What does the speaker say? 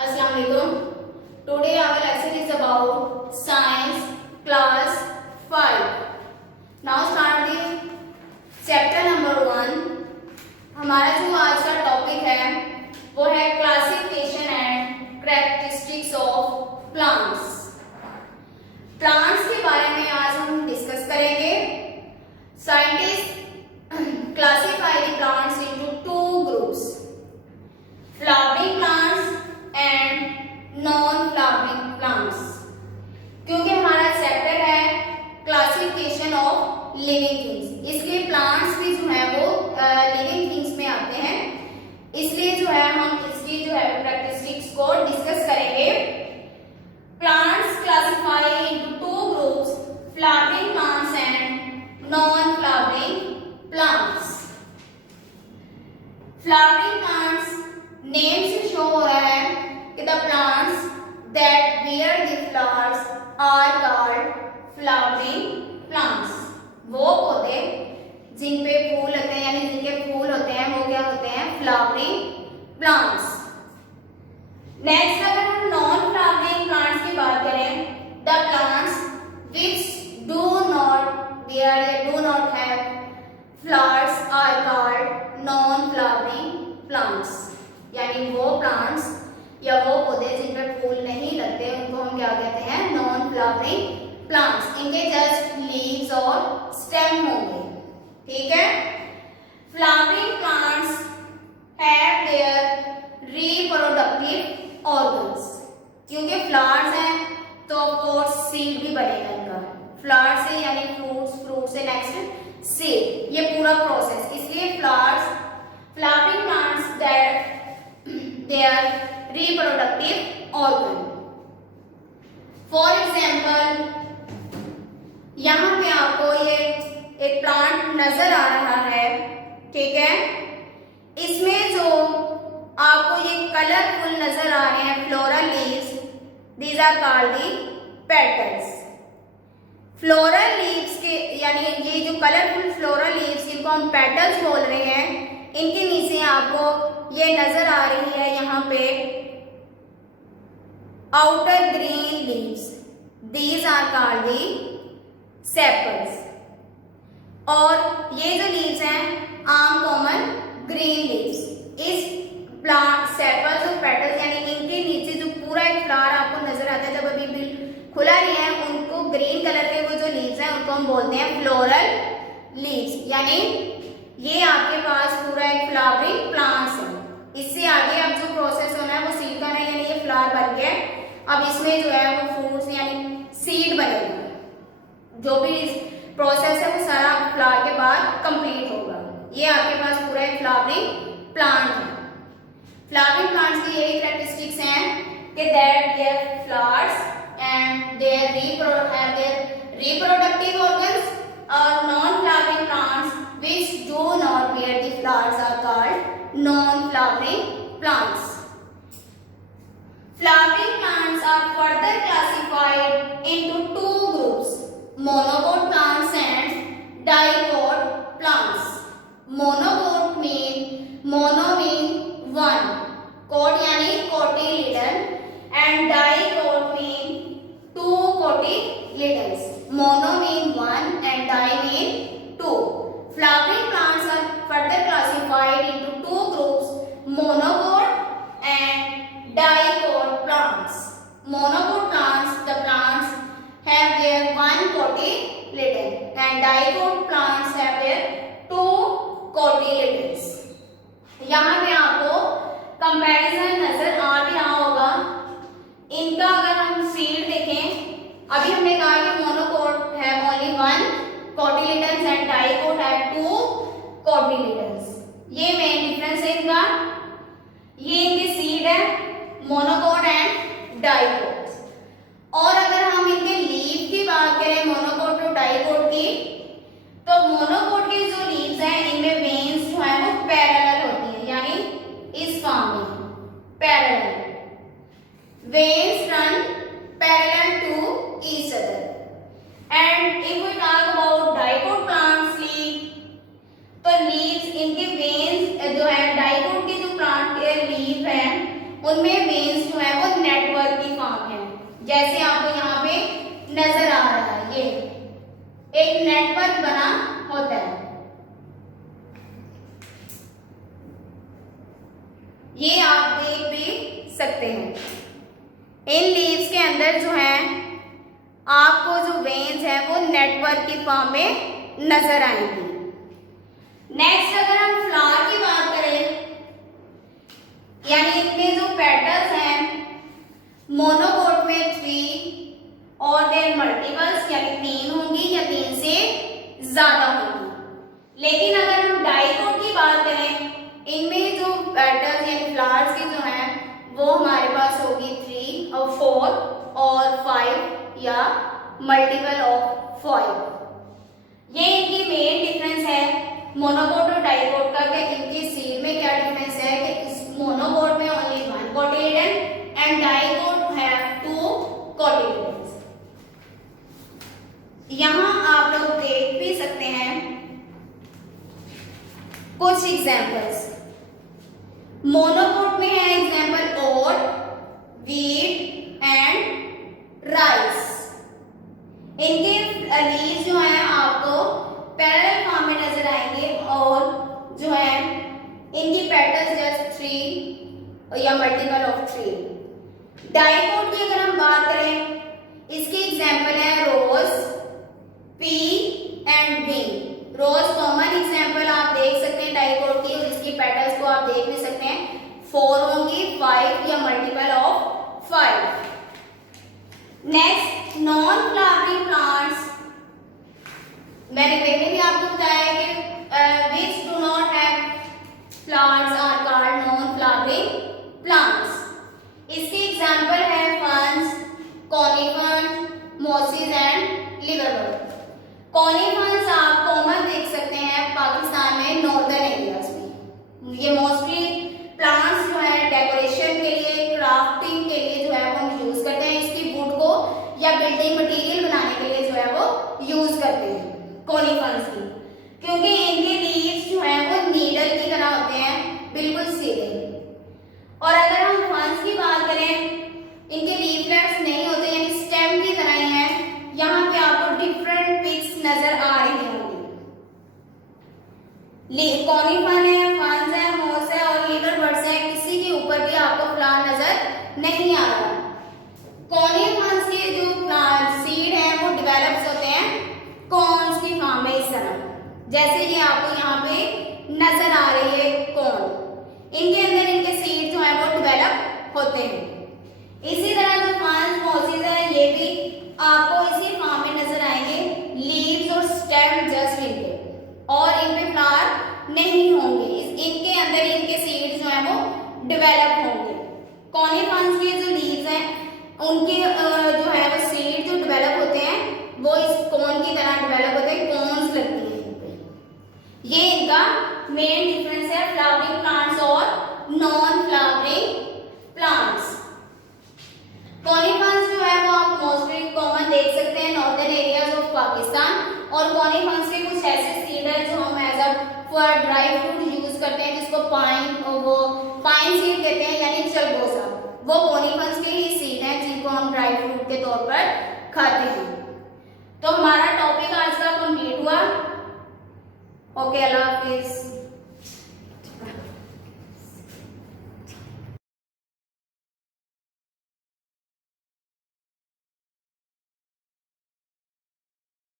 Assalamualaikum. Today our lesson is about science class 5. Now start the chapter number 1. हमारा जो आज का topic है वो है classification and characteristics of plants. Plants के बारे में आज हम डिस्कस करेंगे. Scientist classify the plants into two groups, flowering plants and non-flowering plants. क्योंकि हमारा चैप्टर है क्लासिफिकेशन ऑफ लिविंग थिंग्स, इसलिए प्लांट्स भी जो है वो लिविंग थिंग्स में आते हैं. इसलिए जो है हम इसकी जो है कैरेक्टरिस्टिक्स को डिस्कस करेंगे. Plants classify into two groups, flowering plants and non-flowering plants. Flowering plants name से शो हो रहा है कि the plants that bear the flowers are called flowering plants. वो पौधे जिन पे फूल होते हैं यानी जिनके फूल होते हैं वो क्या होते हैं? flowering plants. नेक्स्ट अगर हम नॉन फ्लावरिंग प्लांट्स की बात करें, the plants which do not bear या do not have flowers are called non-flowering plants. यानी वो plants या वो पौधे जिन पर फूल नहीं लगते उनको हम क्या कहते हैं? non-flowering plants. इनके जस्ट leaves और stem होंगे. ठीक है. Flowering plants have their reproductive organs. क्योंकि flowers हैं तो of course seed भी बनेगा इनका. flower से यानी fruits, fruit से next seed, ये पूरा प्रोसेस. इसलिए flowering plants that their reproductive organ. For example, यहाँ पे आपको ये एक प्लांट नजर आ रहा है. ठीक है. इसमें जो आपको ये कलरफुल नजर आ रहे हैं floral leaves, these are called the petals. Floral leaves के यानी ये जो कलरफुल फ्लोरल लीव्स जिनको हम पेटल्स बोल रहे हैं, इनके नीचे आपको ये नजर आ रही है यहाँ पे outer green leaves, these are called the sepals. और ये जो लीव्स हैं आम कॉमन ग्रीन लीव्स. इस प्लांट सेपल्स और पेटल्स यानी इनके नीचे जो पूरा एक फ्लावर आपको नजर आता है जब अभी खुला नहीं है, उनको ग्रीन कलर के वो जो लीव्स हैं उनको हम बोलते हैं फ्लोरल लीव्स. यानी ये आपके पास पूरा एक फ्लावरिंग प्लांट्स है. इससे आगे अब जो प्रोसेस होना है वो सीड का है, यानी ये फ्लावर बन गया. अब इसमें जो है वो फ्रूट्स यानी सीड बनेगा. जो भी प्रोसेस है वो सारा फ्लावर के बाद कंप्लीट होगा. ये आपके पास पूरा एक फ्लावरिंग प्लांट है. फ्लावरिंग प्लांट्स की यही कैरेक्टरिस्टिक्स हैं कि that their flowers and their reproductive organs. Are non-flowering plants which do not bear the flowers are called non-flowering plants. Flowering plants are further classified into two groups, monocot plants and dicot plants. Monocot mean one, cot यानी cotyledon and dicot mean two cotyledons. Mono mean one and di mean two. Flowering plants are further classified into two groups, monocot and dicot plants. Monocot plants, the plants have their one cotyledon and dicot plants have their two cotyledons. यहाँ पे आपको comparison नजर आ भी रहा होगा. इनका अगर हम सीड देखें, अभी हमने कहा कि मोनोकोट है only one cotyledons and dicot है टू कोटिलेडन्स. ये मेन डिफरेंस है इनका. ये इनके सीड है मोनोकोट एंड डाइकोट. और अगर हम इनके लीव की बात करें मोनोकोट और डाइकोट की, तो मोनोकोट के जो लीव्स हैं इनमें वेन्स जो है वो पैरेलल होती है, यानी इस फॉर्म में parallel. Veins run parallel to each other. And if we talk about dicot plants leaf, तो leaves इनके veins जो है dicot के जो plant के leaf हैं उनमें वेन्स जो है वो नेटवर्क की फॉर्म है। जैसे आपको यहाँ पे नजर आ रहा है, ये एक नेटवर्क बना होता है। ये आप देख भी सकते हैं। इन लीव्स के अंदर जो है आपको जो वेन्स है वो नेटवर्क की फॉर्म में नजर आएंगी। नेक्स्ट अगर हम फ्लावर की बात करें, यानी इनमें जो पेटल्स हैं मोनोकोट में 3 और देन मल्टीपल्स यानी 3 होंगी या 3 से ज्यादा होंगी। लेकिन अगर हम डाइकोट की बात करें, इनमें जो पेटल्स यानी फ्लावर्स की जो है वो हमारे पास होगी 3 और 4 और 5 या मल्टीपल ऑफ 5। ये इनकी मेन डिफरेंस है मोनोकोट और डाइकोट का, कि इनकी सीड में क्या डिफरेंस है कि इस मोनोकोट में only 1 cotyledon and dicot have 2 cotyledons. यहां आप लोग देख भी सकते हैं कुछ एग्जांपल्स। मोनोकोट में है example oat, wheat and rice. इनके लीव्स जो है आपको पैरेलल फॉर्म में नजर आएंगे और जो है इनकी पेटल्स जस्ट 3 या मल्टीपल ऑफ 3। डाइकोट की अगर हम बात करें, इसके एग्जांपल है rose, pea and bean. Rose common example आप देख सकते हैं डाइकोट की, और इसकी पेटल्स को आप देख भी सकते हैं 4 होंगी, 5 या multiple of 5। Next non flowering plants. मैंने पहले भी आपको बताया कि which do not have flowers are called non flowering plants। इसके एग्जांपल है ferns, conifers, mosses and liverwort। Conifers आप कॉमन देख सकते हैं पाकिस्तान में नॉर्दर्न एरियाज में। ये मोस्टली प्लांट्स जो है डेकोरेशन के लिए, क्राफ्टिंग के लिए जो है वो हम यूज करते हैं। इसकी वुड को या बिल्डिंग मटेरियल बनाने के लिए जो है वो यूज करते हैं कॉनिफर्स की, क्योंकि इनके लीव्स जो है वो नीडल की तरह होते हैं, बिल्कुल सीधे। और अगर हम फर्न्स की बात करें, इनके लीफलेट्स नहीं होते, यानी स्टेम की तरह ही है। यहाँ पे आपको डिफरेंट पिक्स नजर आ रही होंगी। कॉनिफर है, फर्न्स है, मोस है और लिवरवर्ट्स है, किसी के ऊपर भी आपको फ्लावर नजर नहीं आ रहा। कॉनिफर्स के जो सीड है वो डेवलप्स होते हैं कॉर्न्स की फॉर्म में, इस तरह जैसे ये आपको यहाँ पे नजर आ रही है कॉर्न। इनके अंदर इनके सीड जो है वो डेवलप होते हैं। इसी तरह जो फर्न्स, मोसेस है, ये भी आपको इसी फॉर्म में नजर आएंगे, लीव्स और स्टेम जस्ट इनके, और इनपे फ्लावर नहीं होंगे। इनके अंदर इनके सीड्स जो है वो डेवलप होंगे। कॉनिफर्स के जो लीव्स हैं उनके जो है वो सीड जो डेवलप होते हैं वो इस कोन की तरह डेवलप होते हैं, कोन्स लगती है इनपे। ये इनका मेन डिफरेंस है फ्लावरिंग प्लांट्स और नॉन फ्लावरिंग प्लांट्स। कॉनिफर्स जो है वो आप मोस्टली कॉमन देख सकते हैं नॉर्दर्न एरियाज ऑफ पाकिस्तान। और कॉनिफर्स के कुछ ऐसे सीड है जो हम as a for dry fruit use करते हैं, जिसको पाइन सीड कहते हैं, यानी चलगोजा। वो कॉनिफर्स के ही सीड हैं जिनको हम ड्राई फ्रूट के तौर पर खाते हैं। तो हमारा टॉपिक आज का कंप्लीट हुआ। ओके, अल्लाह हाफिज।